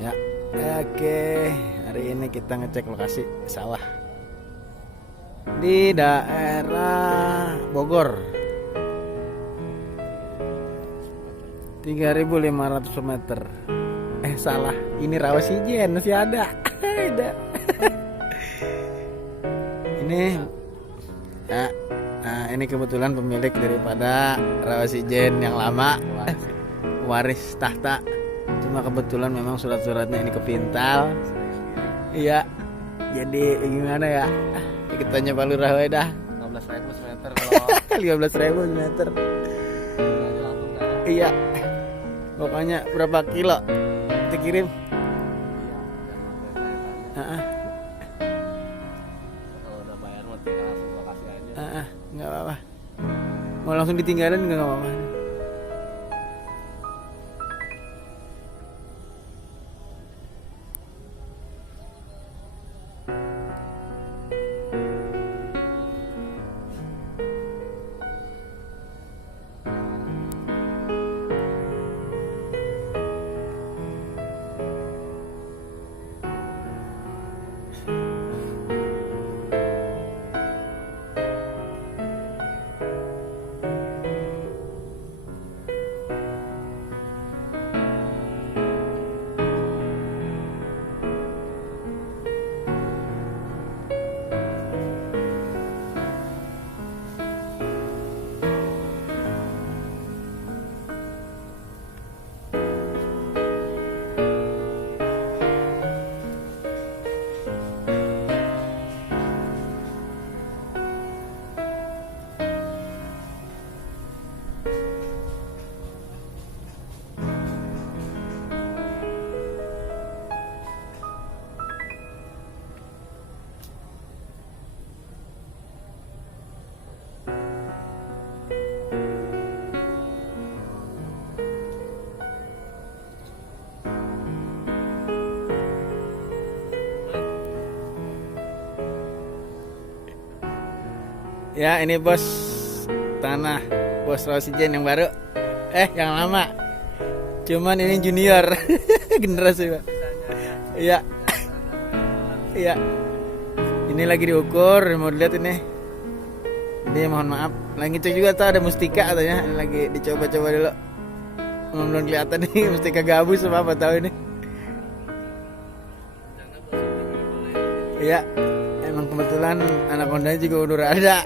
Ya, oke. Hari ini kita ngecek lokasi sawah di daerah Bogor. 3.500 meter. Salah. Ini rawa sijen masih ada. Ada. Ini ini kebetulan pemilik daripada rawa sijen yang lama, waris tahta. Cuma kebetulan memang surat-suratnya ini kepintal. Iya. Jadi gimana ya? Kita nyoba lurah we dah. 15.000 semeter kalau 15.000 meter. Iya. Pokoknya berapa kilo kita kirim? kalau udah bayar mau tinggal langsung lokasi aja. Nggak apa-apa. Mau langsung ditinggalin nggak apa-apa. Ya, ini bos tanah, bos rawa sijen yang baru. Yang lama. Cuman ini junior. Generasi, Pak. Iya. Iya. Ini lagi diukur, mau dilihat ini. Jadi mohon maaf, lagi cek juga tuh ada mustika katanya, lagi dicoba-coba dulu. Belum kelihatan nih mustika gabus apa tahu ini. Iya. Emang kebetulan anak Hondanya juga udah ada.